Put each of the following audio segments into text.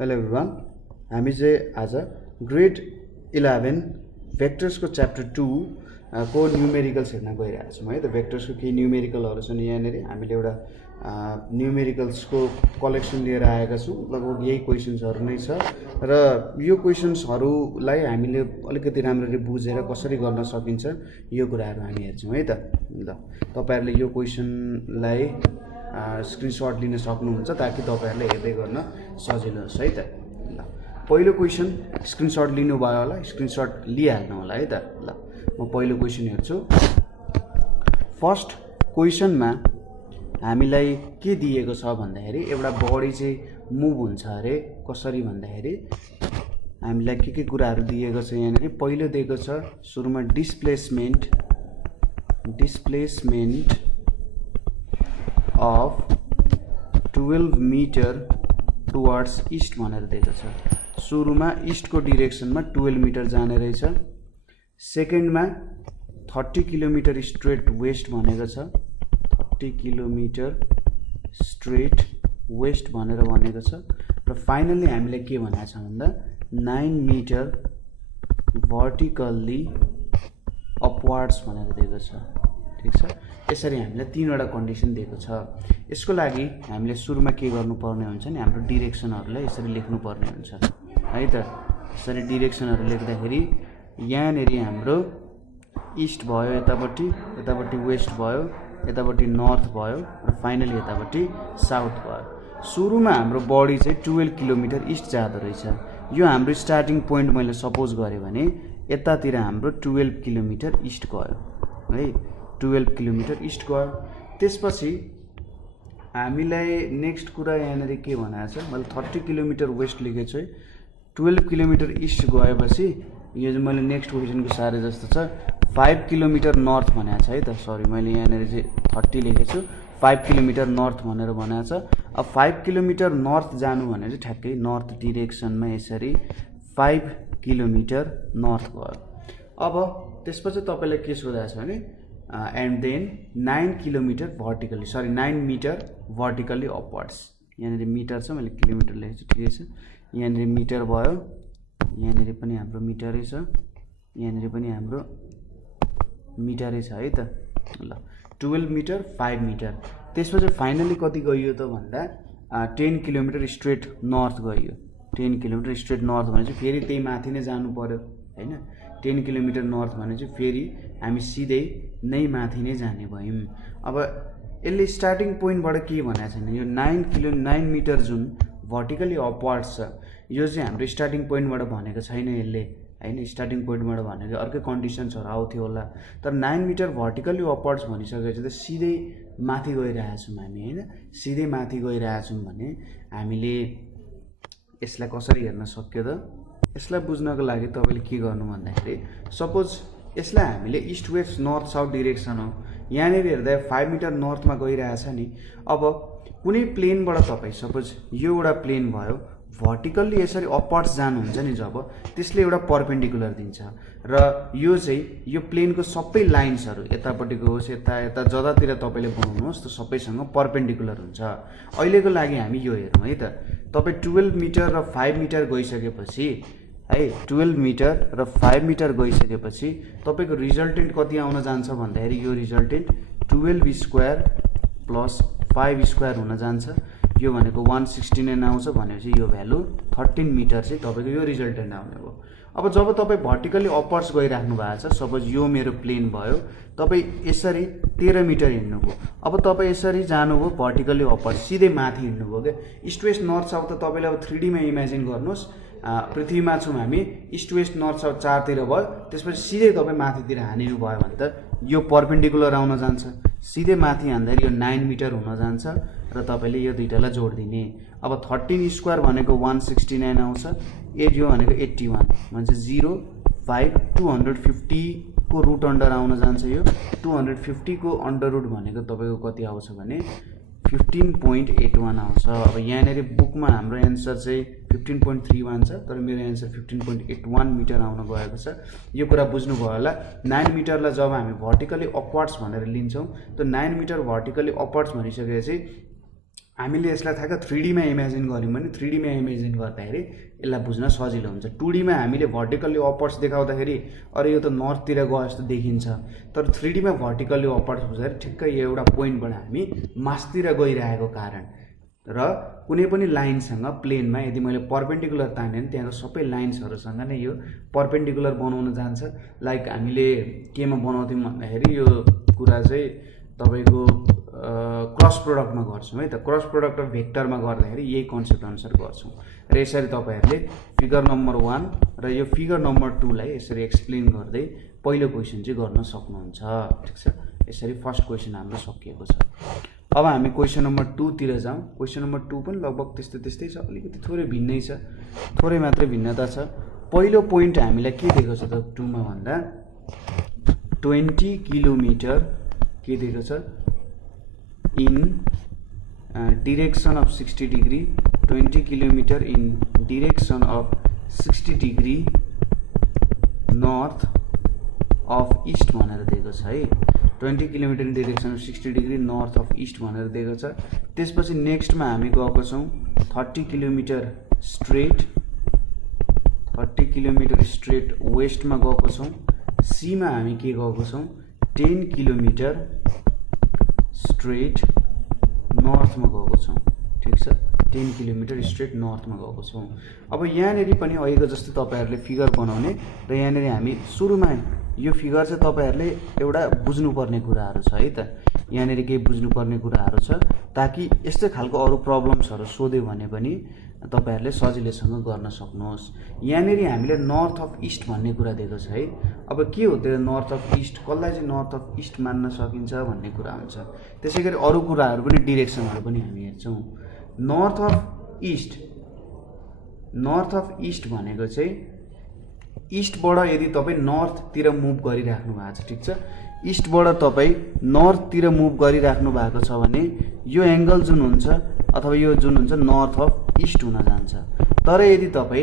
Hello everyone, हामी चाहिँ आज ग्रेड 11 भेक्टर्सको च्याप्टर 2 को न्युमेरिकल्स हेर्न गइरहेको छौँ है। त भेक्टर्सको केही न्युमेरिकलहरू छन्। यहाँनिर हामीले एउटा न्युमेरिकल्सको कलेक्सन लिएर आएका छौँ। लगभग यही क्वेसन्सहरू नै छ र यो क्वेसन्सहरूलाई हामीले अलिकति राम्ररी बुझेर कसरी गर्न सकिन्छ यो कुराहरू हामी हेर्छौँ है। त ल तपाईँहरूले यो क्वेसनलाई स्क्रिनसट लिन सक्नुहुन्छ ताकि तपाईहरुले हेर्दै गर्न सजिलो होस् है। त ल पहिलो क्वेसन स्क्रिनसट लिनुभयो होला, स्क्रिनसट लिइहाल्नु होला है। त ल म पहिलो क्वेसन हेर्छु। फर्स्ट क्वेसनमा हामीलाई के दिएको छ भन्दाखेरि एउटा बडी चाहिँ मुभ हुन्छ अरे। कसरी भन्दाखेरि हामीलाई के कुराहरू दिएको छ। यहाँनिर पहिलो दिएको छ सुरुमा displacement of 12 metre towards east भनेर दिएको छ। सुरुमा ईस्टको डिरेक्सनमा 12 मिटर जाने रहेछ। सेकेन्डमा 30 किलोमिटर स्ट्रेट वेस्ट भनेको छ। 30 किलोमिटर स्ट्रेट वेस्ट भनेर भनेको छ। र फाइनल्ली हामीले के भनेको छ भन्दा 9 मिटर भर्टिकल्ली अपवार्ड्स भनेर दिएको छ। ठीक छ। यसरी हामीलाई तीनवटा कन्डिसन दिएको छ। यसको लागि हामीले सुरुमा के गर्नुपर्ने हुन्छ नि, हाम्रो डिरेक्सनहरूलाई यसरी लेख्नुपर्ने हुन्छ है। त यसरी डिरेक्सनहरू लेख्दाखेरि यहाँनिर हाम्रो इस्ट भयो, यतापट्टि वेस्ट भयो, यतापट्टि नर्थ भयो र फाइनली यतापट्टि साउथ भयो। सुरुमा हाम्रो बडी चाहिँ 12 किलोमिटर इस्ट जाँदो रहेछ। यो हाम्रो स्टार्टिङ पोइन्ट मैले सपोज गरेँ भने यतातिर हाम्रो 12 किलोमिटर इस्ट गयो है। 12 किलोमिटर इस्ट गयो। त्यसपछि हामीलाई नेक्स्ट कुरा यहाँनिर के भनेको छ, मैले 30 किलोमिटर वेस्ट लेखेको छु है। 12 किलोमिटर इस्ट गएपछि यो चाहिँ मैले नेक्स्ट क्वेसनको सारे जस्तो छ 5 किलोमिटर नर्थ भनेको छ है। त सरी, मैले यहाँनिर चाहिँ 30 लेखेको छु, 5 किलोमिटर नर्थ भनेर भनेको छ। अब 5 किलोमिटर नर्थ जानु भने चाहिँ ठ्याक्कै नर्थ डिरेक्सनमा यसरी 5 किलोमिटर नर्थ गयो। अब त्यसपछि तपाईँलाई के सोधेको छ भने and then 9 kilometre vertically 9 metre vertically upwards. यहाँनिर मिटर छ, मैले किलोमिटर लेखेको छु, ठिकै छ। यहाँनिर मिटर भयो, यहाँनिर पनि हाम्रो मिटरै छ, यहाँनिर पनि हाम्रो मिटरै छ है। त ल 12 मिटर 5 मिटर। त्यसपछि फाइनली कति गइयो त भन्दा 10 किलोमिटर स्ट्रेट नर्थ गइयो। 10 किलोमिटर स्ट्रेट नर्थ भने चाहिँ फेरि त्यही माथि नै जानु पर्यो हैन। 10 किलोमिटर नर्थ भने चाहिँ फेरि हामी सिधै नै माथि नै जाने भयौँ। अब यसले स्टार्टिङ पोइन्टबाट के भनेको छैन, यो 9 मिटर जुन भर्टिकली अपवर्ड्स छ यो चाहिँ हाम्रो स्टार्टिङ पोइन्टबाट भनेको छैन यसले हैन। स्टार्टिङ पोइन्टबाट भनेको अर्कै कन्डिसन्सहरू आउँथ्यो होला। तर 9 मिटर भर्टिकली अपवर्ड्स भनिसकेपछि त सिधै माथि गइरहेछौँ हामी हैन। सिधै माथि गइरहेछौँ भने हामीले यसलाई कसरी हेर्न सक्यो त? यसलाई बुझ्नको लागि तपाईँले के गर्नु भन्दाखेरि सपोज यसलाई हामीले east west north south direction हो, यहाँनिर हेर्दा 5 मिटर नर्थमा गइरहेछ नि। अब कुनै प्लेनबाट तपाईँ सपोज यो एउटा प्लेन भयो, भर्टिकल्ली यसरी अपवर्ड्स जानुहुन्छ नि जब, त्यसले एउटा पर्पेन्डिकुलर दिन्छ। र यो चाहिँ यो प्लेनको सबै लाइन्सहरू यतापट्टिको होस् यता जतातिर तपाईँले बनाउनुहोस् त सबैसँग पर्पेन्डिकुलर हुन्छ। अहिलेको लागि हामी यो हेरौँ है। त तपाईँ 12 मिटर र 5 मिटर गइसकेपछि है, 12 मिटर र 5 मिटर गइसकेपछि तपाईँको रिजल्टेन्ट कति आउन जान्छ भन्दाखेरि यो रिजल्टेन्ट 12 स्क्वायर प्लस 5 स्क्वायर हुन जान्छ। यो भनेको 169 आउँछ भनेपछि यो भ्यालु 13 मिटर चाहिँ तपाईँको यो रिजल्टेन्ट आउने हो। अब जब तपाईँ भर्टिकली अपवर्ड्स गइराख्नु भएको छ, सपोज यो मेरो प्लेन भयो, तपाईँ यसरी 13 मिटर हिँड्नुभयो। अब तपाईँ यसरी जानुभयो भर्टिकली अपवर्ड्स, सिधै माथि हिँड्नुभयो क्या। इस्ट वेस्ट नर्थ साउथ त तपाईँले अब 3D मा इमेजिन गर्नुहोस्। पृथ्वीमा छौँ हामी, इस्ट वेस्ट नर्थ साउथ चारतिर भयो, त्यसपछि सिधै तपाईँ माथितिर हानिनु भयो भने त यो पर्पेन्डिकुलर आउन जान्छ। सिधै माथि हान्दाखेरि यो 9 मिटर हुन जान्छ र तपाईँले यो दुईटालाई जोडिदिने। अब 13 स्क्वायर भनेको 169 आउँछ, 8 यो भनेको 81 भन्छ 0 5 250 को रुट अन्डर आउन जान्छ। यो 250 को अन्डर रुट भनेको तपाईँको कति आउँछ भने 15.81 आउँछ। अब यहाँनिर बुकमा हाम्रो एन्सर चाहिँ 15.31 छ, तर मेरो एन्सर 15.81 मिटर आउन गएको छ। यो कुरा बुझ्नुभयो होला। 9 मिटरलाई जब हामी भर्टिकली अपवर्ड्स भनेर लिन्छौँ, त 9 मिटर भर्टिकली अपवर्ड्स भनिसकेपछि हामीले यसलाई थाहा 3D मा इमेजिन गर्यौं भने 3D मा इमेजिन गर्दाखेरि यसलाई बुझ्न सजिलो हुन्छ। 2D मा हामीले भर्टिकल्ली अपवर्ड्स देखाउँदाखेरि अरे यो त नर्थतिर गयो जस्तो देखिन्छ, तर 3D मा भर्टिकल्ली अपवर्ड्स बुझ्दाखेरि ठिक्कै एउटा पोइन्टबाट हामी मास्तिर गइरहेको कारण र कुनै पनि लाइनसँग प्लेनमा यदि मैले पर्पेन्डिकुलर ताने भने त्यहाँको सबै लाइन्सहरुसँग नै यो पर्पेन्डिकुलर बनाउन जान्छ। लाइक हामीले केमा बनाउँथ्यौं भन्दाखेरि यो कुरा चाहिँ तपाईको क्रस प्रोडक्टमा गर्छौं है त। क्रस प्रोडक्ट अफ भेक्टरमा गर्दाखेरि यही कन्सेप्ट अनुसार गर्छौं र यसरी तपाईहरुले फिगर नम्बर 1 र यो फिगर नम्बर 2 लाई यसरी एक्सप्लेन गर्दै पहिलो क्वेशन चाहिँ गर्न सक्नुहुन्छ। ठीक छ, यसरी फर्स्ट क्वेशन हाम्रो सकिएको छ। अब हामी क्वेशन नम्बर 2 तिर जाउँ। क्वेशन नम्बर 2 पनि लगभग त्यस्तै छ, अलिकति थोरै भिन्नै छ, थोरै मात्रै भिन्नता छ। पहिलो पोइन्ट हामीलाई के दिएको छ त 2 मा भन्दा 20 किलोमिटर के दिएको छ in direction of 60 degree, 20 kilometre in direction of 60 degree north of east भनेर दिएको छ है। 20 kilometre in direction of 60 degree north of east भनेर दिएको छ। त्यसपछि नेक्स्टमा हामी गएको छौं 30 किलोमिटर स्ट्रेट, 30 किलोमिटर स्ट्रेट वेस्टमा गएको छौं। सी मा हामी के गएको छौं 10 किलोमिटर स्ट्रेट नर्थमा गएको छौं। ठीक छ, 10 किलोमिटर स्ट्रेट नर्थमा गएको छौं। अब यहाँनेरि पनि अहिलेको जस्तो तपाईहरुले फिगर बनाउने र यहाँनेरि हामी सुरुमा यो फिगर चाहिँ तपाईहरुले एउटा बुझ्नुपर्ने कुराहरु छ है त। यहाँनेरि केही बुझ्नुपर्ने कुराहरु छ ताकि यस्तै खालको अरु प्रब्लम्सहरु सोध्यो भने पनि तपाईहरुले सजिलैसँग गर्न सक्नुहोस्। यहाँनेरि हामीले नर्थ अफ ईस्ट भन्ने कुरा दिएको छ है। अब के हो त्यो नर्थ अफ ईस्ट, कसलाई चाहिँ नर्थ अफ ईस्ट मान्न सकिन्छ भन्ने कुरा हुन्छ। त्यसैगरी अरु कुराहरु पनि डिरेक्सनहरु पनि हामी हेर्छौं। नर्थ अफ ईस्ट भनेको चाहिँ ईस्टबाट यदि तपाई नर्थतिर मुभ गरिराख्नु भएको छ, ठीक छ, ईस्टबाट तपाई नर्थतिर मुभ गरिराख्नु भएको छ भने यो एंगल जुन हुन्छ अथवा यो जुन हुन्छ नर्थ अफ ईस्ट हुन जान्छ। तर यदि तपाई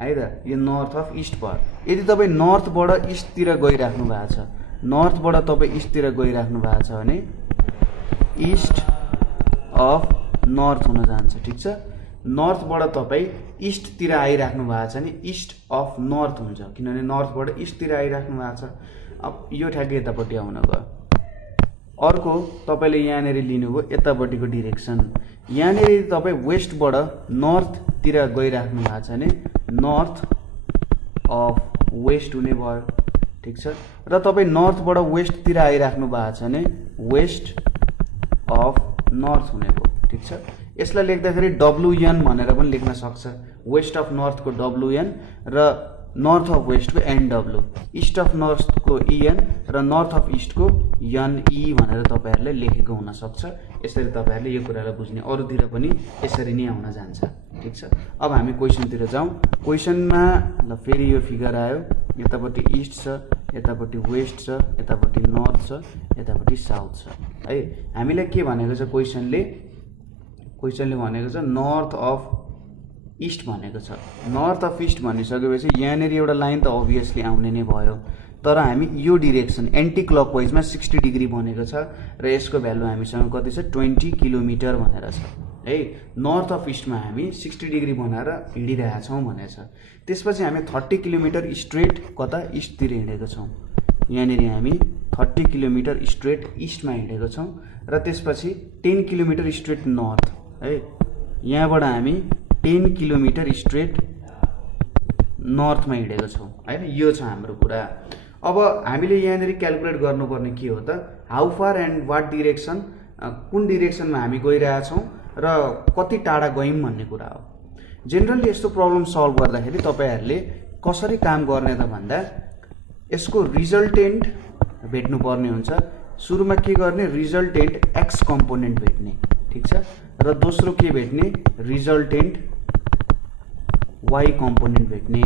है त यो नर्थ अफ ईस्ट भयो, यदि तपाई नर्थबाट ईस्टतिर गइराख्नु भएको छ, नर्थबाट तपाई ईस्टतिर गइराख्नु भएको छ भने ईस्ट अफ नर्थ हुन जान्छ। ठीक छ, नर्थबाट तपाई ईस्टतिर आइराख्नु भएको छ भने ईस्ट अफ नर्थ हुन्छ, किनभने नर्थबाट ईस्टतिर आइराख्नु भएको छ। अब यो ठ्याक्कै यतापट्टि आउन गयो। अर्को तपाईले यहाँनेरि लिनुभयो यतापट्टिको डिरेक्सन। यहाँनेरि तपाई वेस्टबाट नर्थतिर गइराख्नु भएको छ भने नर्थ अफ वेस्ट हुने भयो। ठीक छ, र तपाई नर्थबाट वेस्टतिर आइराख्नु भएको छ भने वेस्ट अफ नर्थ हुने भयो। ठीक छ, यसलाई लेख्दाखेरि WN भनेर पनि लेख्न सक्छ। वेस्ट अफ नर्थको WN र नर्थ अफ वेस्टको NW, ईस्ट अफ नर्थको EN र नर्थ अफ ईस्टको NE भनेर तपाईहरुले लेखेको हुन सक्छ। यसरी तपाईहरुले यो कुरालाई बुझ्ने, अरुतिर पनि यसरी नै आउन जान्छ। ठीक छ, अब हामी क्वेशनतिर जाउँ। क्वेशनमा ल फेरि यो फिगर आयो, यतापट्टि ईस्ट छ, यतापट्टि वेस्ट छ, यतापट्टि नर्थ छ, यतापट्टि साउथ छ है। हामीलाई के भनेको छ क्वेशनले भनेको छ नर्थ अफ ईस्ट भनेको छ। नर्थ अफ ईस्ट भनिसकेपछि यहाँनेरि एउटा लाइन त अभियसली आउने नै भयो, तर हामी यो डिरेक्सन एन्टी क्लकवाइजमा 60 डिग्री बनेको छ र यसको भ्यालु हामीसँग कति छ 20 किलोमिटर भनेर छ है। नर्थ अफ ईस्टमा हामी 60 डिग्री बनाएर हिँडिरहेका छौं भनेछ। त्यसपछि हामी 30 किलोमिटर स्ट्रेट कता ईस्टतिर हिँडेको छौं। यहाँनेरि हामी 30 किलोमिटर स्ट्रेट ईस्टमा हिँडेको छौं र त्यसपछि 10 किलोमिटर स्ट्रेट नर्थ है। यहाँबाट हामी 10 किलोमिटर स्ट्रेट नर्थमा हिँडेको छौं हैन। यो छ हाम्रो कुरा। अब हामीले यहाँनेरि क्याल्कुलेट गर्नुपर्ने के हो त how far and what direction, कुन डिरेक्सनमा हामी गइरहेका छौं र कति टाढा गयौं भन्ने कुरा हो। जेनरली यस्तो प्रब्लम सल्भ गर्दाखेरि तपाईहरुले कसरी काम गर्ने त भन्दा यसको रिजल्टेन्ट भेट्नु पर्ने हुन्छ। सुरुमा के गर्ने रिजल्टेन्ट x कम्पोनेन्ट भेट्ने, ठीक छ, र दोस्रो के भेट्ने रिजल्टेन्ट y कम्पोनेन्ट भेट्ने।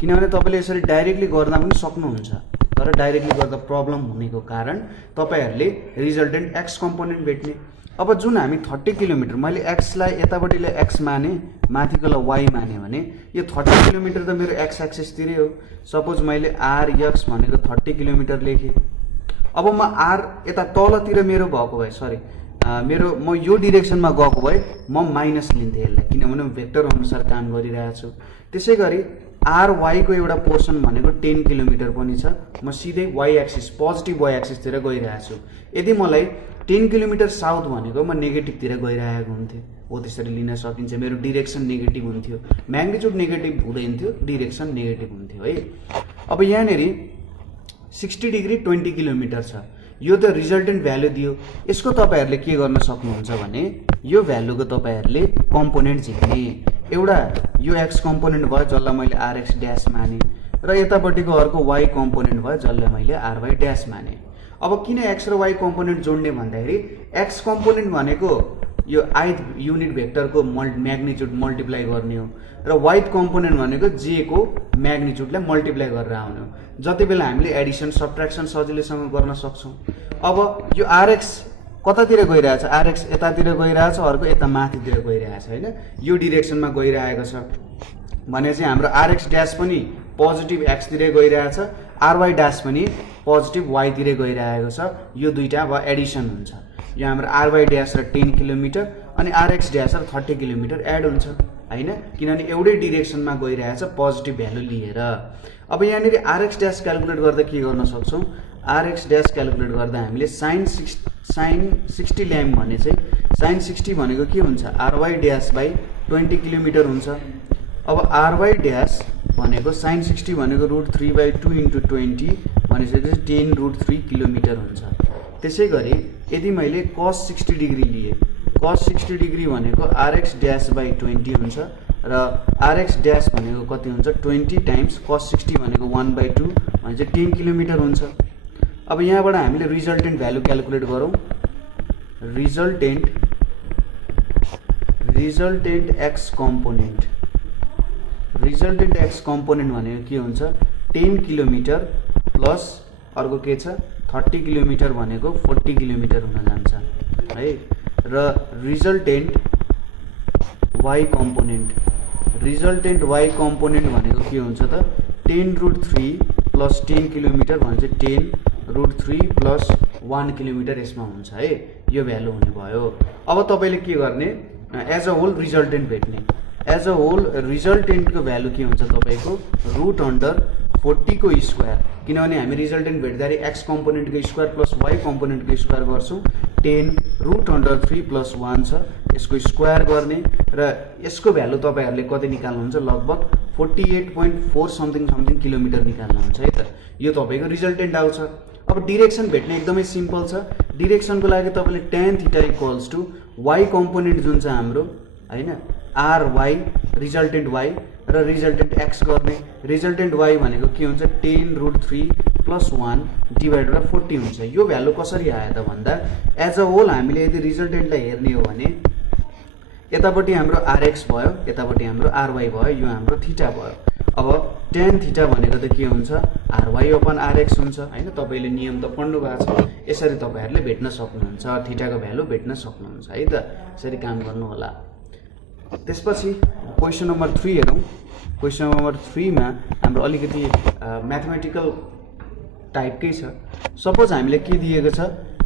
किनभने तपाईले यसरी डाइरेक्टली गर्दा पनि सक्नुहुन्छ, तर डाइरेक्टली गर्दा प्रब्लम हुनेको कारण तपाईहरुले रिजल्टेन्ट x कम्पोनेन्ट भेट्ने। अब जुन हामी 30 किलोमिटर मैले x लाई यतापट्टिले x माने माथिकोलाई y माने भने यो 30 किलोमिटर त मेरो x एक्सिस तिरै हो। सपोज मैले rx भनेको 30 किलोमिटर लेखे। अब म r यता तलतिर मेरो भएको भए म यो डिरेक्सनमा गएको भए म माइनस लिन्थेँ यसलाई, किनभने म भेक्टर अनुसार काम गरिरहेको छु। त्यसै गरी RY को एउटा पोर्सन भनेको 10 किलोमिटर पनि छ, म सिधै वाइ एक्सिस पोजिटिभ वाइ एक्सिसतिर गइरहेको छु। यदि मलाई 10 किलोमिटर साउथ भनेको म नेगेटिभतिर गइरहेको हुन्थेँ, हो त्यसरी लिन सकिन्छ। मेरो डिरेक्सन नेगेटिभ हुन्थ्यो, म्याग्निट्युड नेगेटिभ हुँदैन थियो, डिरेक्सन नेगेटिभ हुन्थ्यो है। अब यहाँनिर 60 डिग्री 20 किलोमिटर छ, यो त रिजल्टेन्ट भ्यालु दियो। यसको तपाईँहरूले के गर्न सक्नुहुन्छ भने यो भ्यालुको तपाईँहरूले कम्पोनेन्ट झिक्ने। एउटा यो एक्स कम्पोनेन्ट भयो जसलाई मैले RX ड्यास माने, र यतापट्टिको अर्को वाइ कम्पोनेन्ट भयो जसलाई मैले RY ड्यास माने। अब किन एक्स र वाइ कम्पोनेन्ट जोड्ने भन्दाखेरि एक्स कम्पोनेन्ट भनेको यो आइथ युनिट भेक्टरको म्याग्निट्युड मल्टिप्लाई गर्ने हो, र वाइथ कम्पोनेन्ट भनेको जे को म्याग्निट्युडलाई मल्टिप्लाई गरेर आउने हो। जति बेला हामीले एडिसन सब्ट्र्याक्सन सजिलैसँग गर्न सक्छौँ। अब यो RX कतातिर गइरहेछ, RX यतातिर गइरहेछ, अर्को यता माथितिर गइरहेछ होइन, यो डिरेक्सनमा गइरहेको छ भने चाहिँ हाम्रो RX ड्यास पनि पोजिटिभ एक्सतिर गइरहेछ, RY ड्यास पनि पोजिटिभ वाइतिर गइरहेको छ। यो दुईटा अब एडिसन हुन्छ। यो हाम्रो RY ड्यास र 10 किलोमिटर अनि RX ड्यास र 30 किलोमिटर एड हुन्छ होइन, किनभने एउटै डिरेक्सनमा गइरहेछ पोजिटिभ भ्यालु लिएर। अब यहाँनिर RX ड्यास क्यालकुलेट गर्दा के गर्न सक्छौँ, RX ड्यास क्यालकुलेट गर्दा हामीले साइन 60 ल्याम भने चाहिँ साइन 60 भनेको के हुन्छ, RY ड्यास बाई 20 किलोमिटर हुन्छ। अब RY ड्यास भनेको साइन 60 भनेको √3/2 × 20 भनिसकेपछि 10√3 किलोमिटर हुन्छ। त्यसै गरी यदि मैले cos 60 डिग्री लिए, cos 60 डिग्री भनेको RX ड्यास बाई 20 हुन्छ, र RX ड्यास भनेको कति हुन्छ 20 टाइम्स cos 60 भनेको 1/2 भने चाहिँ 10 किलोमिटर हुन्छ। अब यहाँबाट हामीले रिजल्टेन्ट भ्यालु क्यालकुलेट गरौँ। रिजल्टेन्ट एक्स कम्पोनेन्ट भनेको के हुन्छ 10 किलोमिटर प्लस अर्को के छ 30 किलोमिटर भनेको 40 किलोमिटर हुन जान्छ है। र रिजल्टेन्ट वाइ कम्पोनेन्ट भनेको के हुन्छ त 10√3 प्लस 10 किलोमिटर भने चाहिँ 10√3 प्लस 1 किलोमिटर यसमा हुन्छ है, यो भ्यालु हुने भयो। अब तपाईँले के गर्ने, एज अ होल रिजल्टेन्ट भेट्ने। एज अ होल रिजल्टेन्टको भ्यालु के हुन्छ तपाईँको √40 को स्क्वायर, किनभने हामी रिजल्टेन्ट भेट्दाखेरि एक्स कम्पोनेन्टको स्क्वायर प्लस वाइ कम्पोनेन्टको स्क्वायर गर्छौँ। 10 √3 प्लस 1 छ, यसको स्क्वायर गर्ने र यसको भ्यालु तपाईँहरूले कति निकाल्नुहुन्छ, लगभग 48.4 समथिङ किलोमिटर निकाल्नुहुन्छ है त। यो तपाईँको रिजल्टेन्ट आउँछ। अब डिरेक्सन भेट्ने एकदमै सिम्पल छ। डिरेक्सनको लागि तपाईँले tan θ वाइ कम्पोनेन्ट जुन छ हाम्रो होइन RY रिजल्टेन्ट वाइ र रिजल्टेन्ट एक्स गर्ने। रिजल्टेन्ट वाइ भनेको के हुन्छ 10√3 प्लस 1 डिभाइड बाई 40 हुन्छ। यो भ्यालु कसरी आयो त भन्दा एज अ होल हामीले यदि रिजल्टेन्टलाई हेर्ने हो भने यतापट्टि हाम्रो RX भयो, यतापट्टि हाम्रो RY भयो, यो हाम्रो थीटा भयो। अब tan θ भनेको त के हुन्छ RY/RX हुन्छ होइन। तपाईँले नियम त पढ्नु भएको छ, यसरी तपाईँहरूले भेट्न सक्नुहुन्छ, थीटाको भ्यालु भेट्न सक्नुहुन्छ है त। यसरी काम गर्नु होला। त्यसपछि क्वेसन नम्बर 3 हेरौँ। क्वेसन नम्बर 3 मा हाम्रो अलिकति म्याथमेटिकल टाइपकै छ। सपोज हामीले के दिएको छ,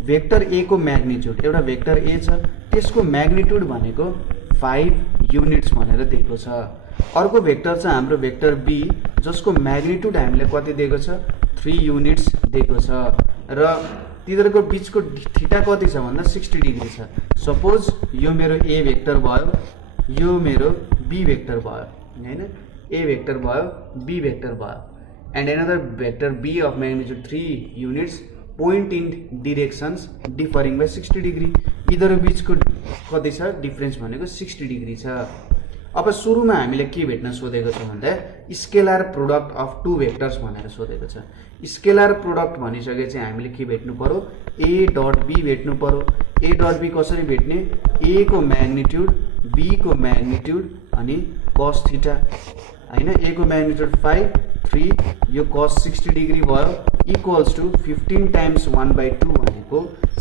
भेक्टर ए को म्याग्निट्युड, एउटा भेक्टर ए छ त्यसको म्याग्निट्युड भनेको 5 युनिट्स भनेर दिएको छ। अर्को भेक्टर छ हाम्रो भेक्टर बी जसको म्याग्निट्युड हामीले कति दिएको छ 3 युनिट्स दिएको छ, र तिनीहरूको बिचको थीटा कति छ भन्दा 60 डिग्री छ। सपोज यो मेरो ए भेक्टर भयो, यो मेरो बी भेक्टर भयो हैन, ए भेक्टर भयो, बी भेक्टर भयो, and another vector B of magnitude 3 units point in directions differing by 60 degree. यिनीहरू बिचको कति छ डिफरेन्स भनेको 60 डिग्री छ। अब सुरुमा हामीले के भेट्न सोधेको छ भन्दा स्केलर प्रोडक्ट अफ 2 भेक्टर्स भनेर सोधेको छ। स्केलर प्रोडक्ट भनिसकेपछि हामीले के भेट्नु पर्यो, ए डट बी भेट्नु पर्यो। ए डट बी कसरी भेट्ने, ए को म्याग्निट्युड, बी को म्याग्निट्युड अनि cos थीटा हैन। ए को म्याग्निट्युड 5 3, यो cos 60 डिग्री भयो इक्वल्स टु 15 टाइम्स 1/2 भनेको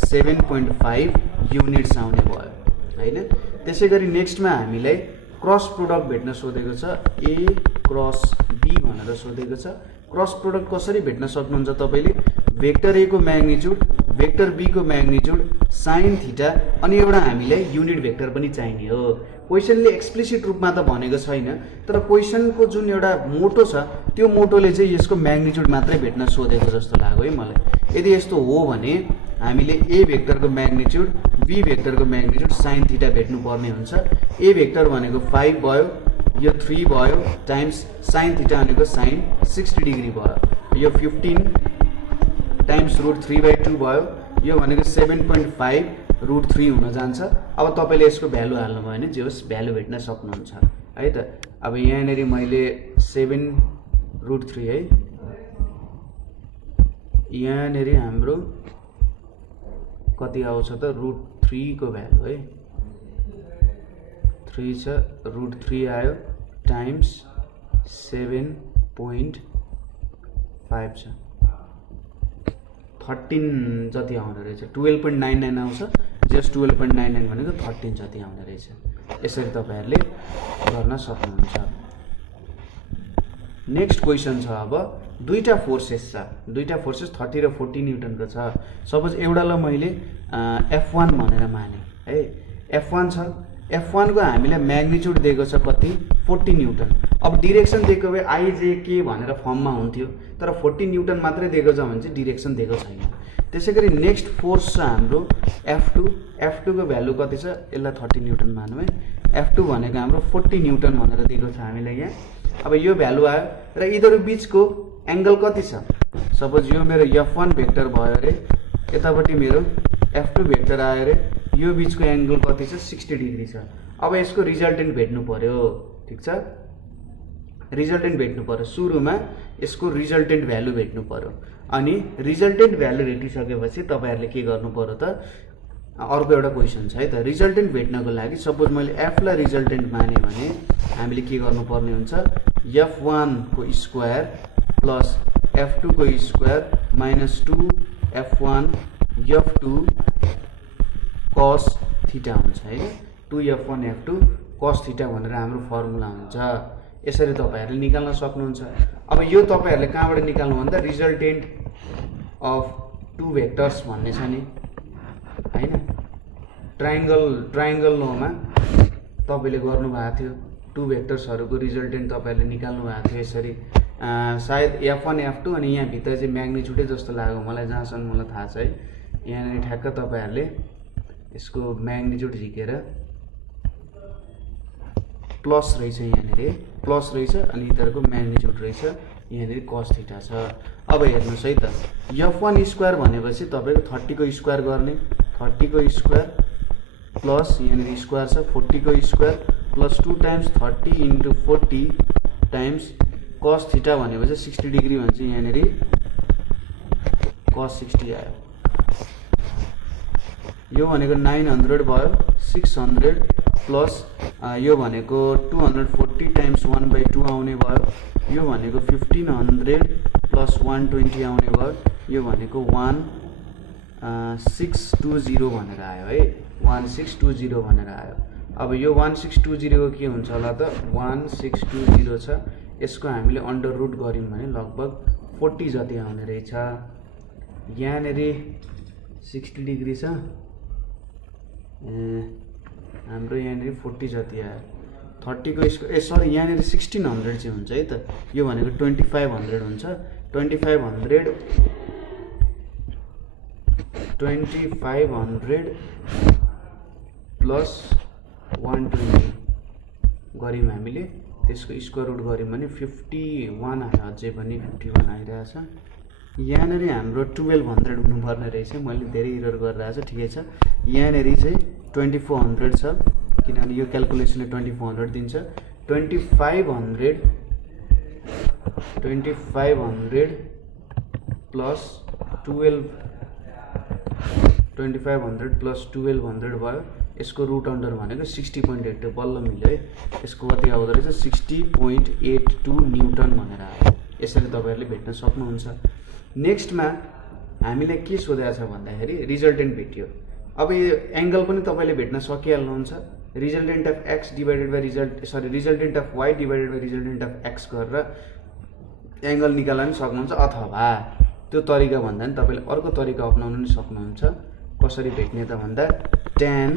7.5 युनिट्स आउने भयो हैन। त्यसै गरी नेक्स्टमा हामीलाई क्रस प्रोडक्ट भेट्न सोधेको छ, ए क्रस बी भनेर सोधेको छ। क्रस प्रोडक्ट कसरी भेट्न सक्नुहुन्छ तपाईँले, भेक्टर ए को म्याग्निट्युड, भेक्टर बी को म्याग्निट्युड साइन थीटा अनि एउटा हामीलाई युनिट भेक्टर पनि चाहिने हो। क्वेसनले एक्सप्लिसिट रूपमा त भनेको छैन, तर क्वेसनको जुन एउटा मोटो छ त्यो मोटोले चाहिँ यसको म्याग्निट्युड मात्रै भेट्न सोधेको जस्तो लाग्यो है मलाई। यदि यस्तो हो भने हामीले ए भेक्टरको म्याग्निट्युड, बी भेक्टरको म्याग्निट्युड साइन थीटा भेट्नु पर्ने हुन्छ। ए भेक्टर भनेको 5 भयो, यो 3 भयो, टाइम्स साइन थीटा भनेको साइन 60 डिग्री भयो, यो 15 टाइम्स √3/2 भयो, यो भनेको 7.5 √3 हुन जान्छ। अब तपाईँले यसको भ्यालु हाल्नुभयो भने जे होस् भ्यालु भेट्न सक्नुहुन्छ है त। अब यहाँनिर मैले 7 √3 है, यहाँनिर हाम्रो कति आउँछ त √3 को भ्यालु है, 3 छ, √3 आयो टाइम्स 7.5 छ, 13 जति आउने रहेछ, 12.99 आउँछ। जस्ट 12.99 भनेको 13 जति आउने रहेछ। यसरी तपाईहरुले गर्न सक्नुहुन्छ। नेक्स्ट क्वेशन छ, अब दुईटा फोर्सेस छ, दुईटा फोर्सेस 30 र 40 न्यूटनको छ। सपोज एउटालाई मैले F1 भनेर माने है, F1 छ, F1 को हामीलाई म्याग्निट्युड दिएको छ कति 40 न्यूटन। अब डिरेक्सन दिएको भए IJK भनेर फर्ममा हुन्थ्यो, तर 40 न्यूटन मात्रै दिएको छ भने चाहिँ डिरेक्सन दिएको छैन। त्यसैगरी नेक्स्ट फोर्स छ हाम्रो F2, F2 को भ्यालु कति छ, यसलाई 30 न्यूटन मानौँ है। F2 भनेको हाम्रो 40 न्यूटन भनेर दिएको छ हामीलाई यहाँ। अब यो भ्यालु आयो र यिनीहरु बीचको एंगल कति छ, सपोज यो मेरो F1 भेक्टर भयो रे, यतापट्टि मेरो F2 भेक्टर आयो रे, यो बीचको एंगल कति छ 60 डिग्री छ। अब यसको रिजल्टेन्ट भेट्नु पर्यो, ठीक छ, रिजल्टेन्ट भेट्नु पर्यो। सुरुमा यसको रिजल्टेन्ट भ्यालु भेट्नु पर्यो, अनि रिजल्टेन्ट भ्यालु भेटिसकेपछि तपाईहरुले के गर्नु पर्यो त, अर्को एउटा क्वेशन छ है त। रिजल्टेन्ट भेट्नको लागि सपोज मैले F लाई रिजल्टेन्ट माने भने हामीले के गर्नुपर्ने हुन्छ, F1 को स्क्वायर प्लस F2 को square minus 2F1 F2 cos theta हुन्छ है, 2F1 F2 cos थीटा भनेर हाम्रो फर्मुला हुन्छ। यसरी तपाईहरुले निकाल्न सक्नुहुन्छ। अब यो तपाईहरुले कहाँबाट निकाल्नु भन्दा रिजल्टेन्ट अफ टु भेक्टर्स भन्ने छ नि हैन, ट्रायंगल लमा तपाईले गर्नु भएको थियो, टु भेक्टर्सहरुको रिजल्टेन्ट तपाईहरुले निकाल्नु भएको थियो यसरी। सायद F1 F2 अनि यहाँ भित्र चाहिँ म्याग्निट्युडै जस्तो लाग्यो मलाई, जहाँसम्म मलाई थाहा छ है। यहाँ नि ठ्याक्क तपाईहरुले यसको म्याग्निट्युड झिकेर प्लस रहेछ, यहाँनिर प्लस रहेछ अनि यिनीहरुको म्याग्निट्युड रहेछ यहाँनिर cos थीटा छ। अब हेर्नुस् है त, F1 स्क्वायर भनेपछि तपाईको 30 को स्क्वायर गर्ने, 30 को स्क्वायर प्लस यहाँनिर स्क्वायर छ 40 को square plus 2 times 30 into 40 times cos theta भनेपछि 60 डिग्री भन्छ, यहाँनिर cos 60 आयो। यो भनेको 900 भयो, 600 प्लस यो भनेको 240 टाइम्स 1/2 आउने भयो, यो भनेको 1500 प्लस 120 आउने भयो, यो भनेको 1620 भनेर आयो है, 1620 भनेर आयो। अब यो 1620 को के हुन्छ होला त, 1620 छ, यसको हामीले अन्डर रुट गर्यौं भने लगभग 40 जति आउने रहेछ। यहाँनिर 60 डिग्री छ, हाम्रो यहाँनिर 40 जति आयो, 30 को स्क्वायर सरी यहाँनिर 1600 चाहिँ हुन्छ है त, यो भनेको 2500 हुन्छ। 2500 प्लस 120 गर्यौं हामीले, त्यसको स्क्वायर रुट गर्यौं भने 51 आयो, अझै पनि 51 आइरहेछ। यहाँनिर हाम्रो 1200 हुनुपर्ने रहेछ, मैले धेरै एरर गरिरहेछ, ठिकै छ। यहाँनिर चाहिँ 2400 छ, किनभने यो क्याल्कुलेसनले 2400 दिन्छ। 2500 प्लस 1200 भयो, यसको रुट अन्डर भनेको 60.82 बल्ल मिल्यो है। यसको कति आउँदो रहेछ 60.82 न्यूटन भनेर आयो। यसरी तपाईहरुले भेट्न सक्नुहुन्छ। नेक्स्टमा हामीलाई के सोधेको छ भन्दाखेरि रिजल्टेन्ट भेट्यो। अब यो एंगल पनि तपाईले भेट्न सकिहाल्नुहुन्छ, resultant of x divided by resultant of y divided by resultant of x गरेर एंगल निकाल्न पनि सक्नुहुन्छ, अथवा त्यो तरिका भन्दा नि तपाईले अर्को तरिका अपनाउन पनि सक्नुहुन्छ। कसरी भेट्ने त भन्दा tan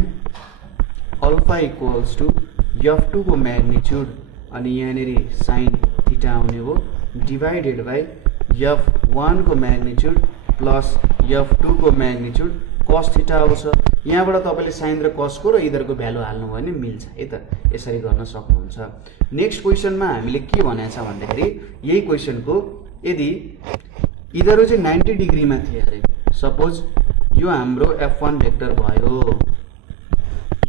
alpha equals to f2 को म्याग्निट्युड अनि यहाँनेरि sin थीटा आउने हो डिवाइडेड बाइ f1 को म्याग्निट्युड प्लस f2 को म्याग्निट्युड cos थीटा आउँछ। यहाँबाट तपाईले sin र cos को र इधर को भ्यालु हाल्नु भयो भने मिल्छ है त। यसरी गर्न सक्नुहुन्छ। नेक्स्ट क्वेशनमा हामीले के भनेको छ भन्दाखेरि यही क्वेशनको यदि इधर चाहिँ 90 डिग्रीमा थियो अरे, सपोज यो हाम्रो f1 भेक्टर भयो,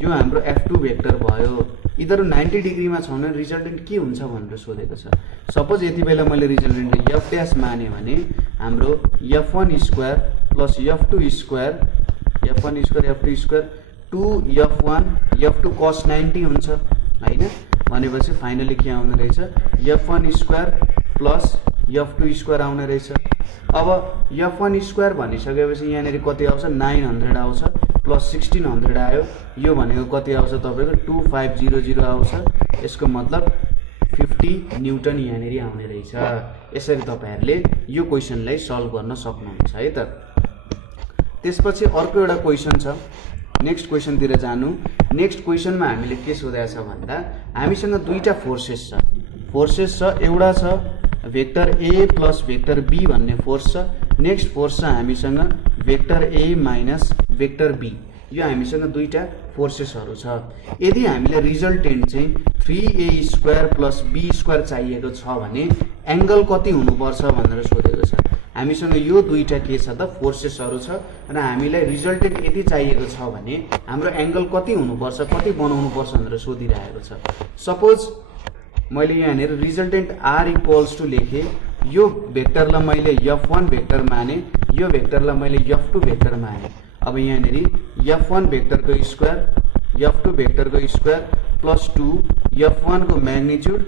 यो हाम्रो f2 भेक्टर भयो, इधर 90 डिग्रीमा छ भने रिजल्टेन्ट के हुन्छ भनेर सोधेको छ। सपोज यति बेला मैले रिजल्टेन्ट f डैश माने भने हाम्रो f1 square plus f2 square f1 square f2 square 2f1 f2 cos 90 हुन्छ हैन। भनेपछि फाइनली के आउने रहेछ f1 square plus f2 square आउने रहेछ। अब f1 स्क्वायर भनिसकेपछि यहाँनेरि कति आउँछ 900 आउँछ प्लस 1600 आयो, यो भनेको कति आउँछ तपाईको 2500 आउँछ। यसको मतलब 50 न्यूटन यहाँनेरि आउने रहेछ। यसरी तपाईहरुले यो क्वेशनलाई सल्भ गर्न सक्नुहुन्छ है त। त्यसपछि अर्को एउटा क्वेशन छ, नेक्स्ट क्वेशन तिर जानु। नेक्स्ट क्वेशनमा हामीले के सोधेको छ भन्दा हामीसँग दुईटा फोर्सेस छ। फोर्सेस छ, एउटा छ vector a plus vector b भन्ने फोर्स छ। नेक्स्ट फोर्स छ हामीसँग vector a minus vector b। यो हामीसँग दुईटा फोर्सेसहरु छ। यदि हामीले रिजल्टेन्ट चाहिँ 3a square plus b square चाहिएको छ भने एंगल कति हुनुपर्छ भनेर सोधेको छ। हामीसँग यो दुईटा के छ त फोर्सेसहरु छ र हामीलाई रिजल्टेन्ट यति चाहिएको छ भने हाम्रो एंगल कति हुनुपर्छ, कति बनाउनु पर्छ भनेर सोधिरहेको छ। सपोज मैले यहाँनेर रिजल्टेन्ट r इक्वल्स टु लेखे, यो भेक्टरलाई मैले f1 भेक्टर माने, यो भेक्टरलाई मैले f2 भेक्टर माने। अब यहाँनेरि f1 भेक्टरको स्क्वायर f2 भेक्टरको स्क्वायर प्लस 2 f1 को म्याग्निट्युड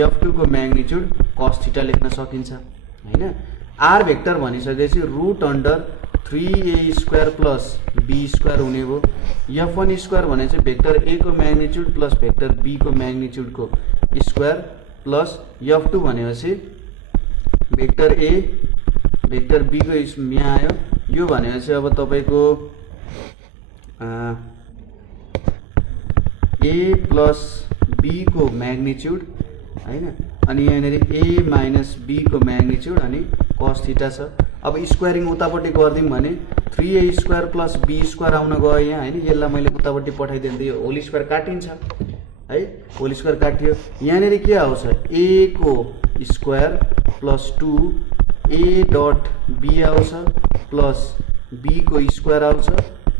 f2 को म्याग्निट्युड cos थीटा लेख्न सकिन्छ हैन। r भेक्टर भनिसकेपछि root under 3a square plus b square हुने भो। f1 स्क्वायर भनेपछि भेक्टर a को म्याग्निट्युड प्लस भेक्टर b को म्याग्निट्युड को स्क्वायर प्लस f2 भनेपछि भेक्टर a भेक्टर b को यहाँ आयो। यो भनेपछि अब तपाईको a प्लस b को म्याग्निट्युड हैन, अनि यहाँनेरि a माइनस b को म्याग्निट्युड अनि cos थीटा छ। अब स्क्वायरिङ उतापट्टि गर्दिम भने 3a square plus b square आउन गयो यहाँ हैन। यसलाई मैले उतापट्टि पठाइदिन्थे, यो होल स्क्वायर काटिन्छ है, होल स्क्वायर काटियो। यहाँनेरि के आउँछ a को square plus 2a dot b आउँछ प्लस b को स्क्वायर आउँछ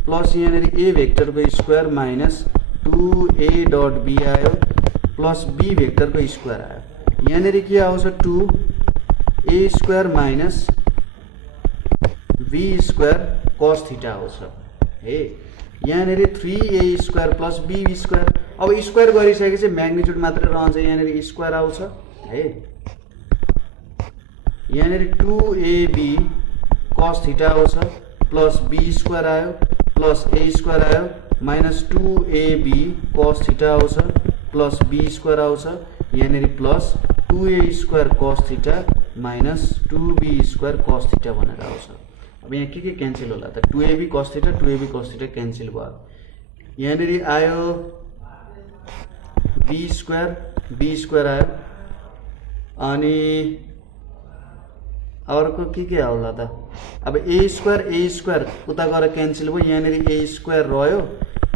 प्लस यहाँनेरि a भेक्टर को square minus 2a dot b आयो प्लस b भेक्टर को स्क्वायर आयो। यहाँनेरि के आउँछ 2a square minus v square cos theta आउँछ हे। यहाँनेरि 3a square plus b square. अब स्क्वायर गरिसकेपछि म्याग्निट्युड मात्र रहन्छ, यहाँनेरि स्क्वायर आउँछ है। यहाँनेरि 2ab cos थीटा आउँछ प्लस b स्क्वायर आयो प्लस a स्क्वायर आयो माइनस 2ab cos थीटा आउँछ प्लस b स्क्वायर आउँछ। यहाँनेरि plus 2a square cos theta minus 2b square cos theta भनेर आउँछ। अब यहाँ के क्यान्सल होला त 2ab cos theta 2ab cos theta cancel भयो। यहाँनेरि आयो b स्क्वायर आयो अनि अर्को के होला त अब a स्क्वायर उता गएर क्यान्सल भयो। यहाँनेरि a स्क्वायर रह्यो,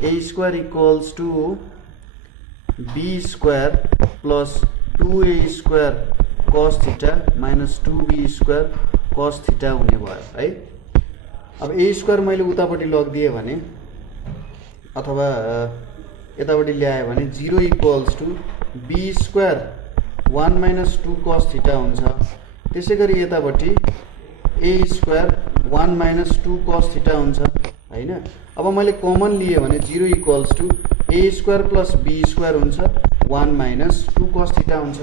a square equals to b square plus 2a square cos theta minus 2b square cos theta हुने भयो है। अब a स्क्वायर मैले उतापट्टि लगिदिए भने अथवा यतापट्टि ल्याए भने 0 equals to b square 1 minus 2 cos theta हुन्छ। त्यसैगरी यतापट्टि a square 1 minus 2 cos theta हुन्छ हैन। अब मैले कमन लिए भने 0 equals to a square plus b square हुन्छ 1 माइनस 2 cos थीटा हुन्छ।